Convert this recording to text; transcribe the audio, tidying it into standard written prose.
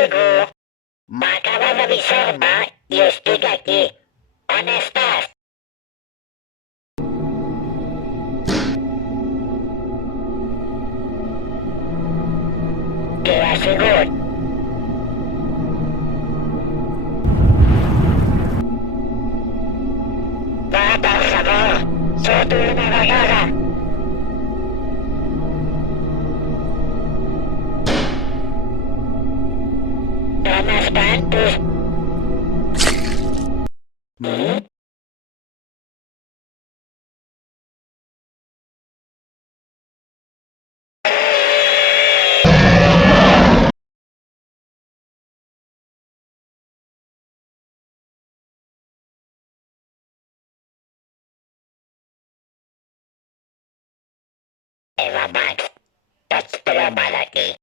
algú. M'acaba d'avisar-me i estic aquí. On estàs? Què ha sigut? Va, per favor, surto una vegada. No m'espantis. Eva Max, vaig trobar aquí.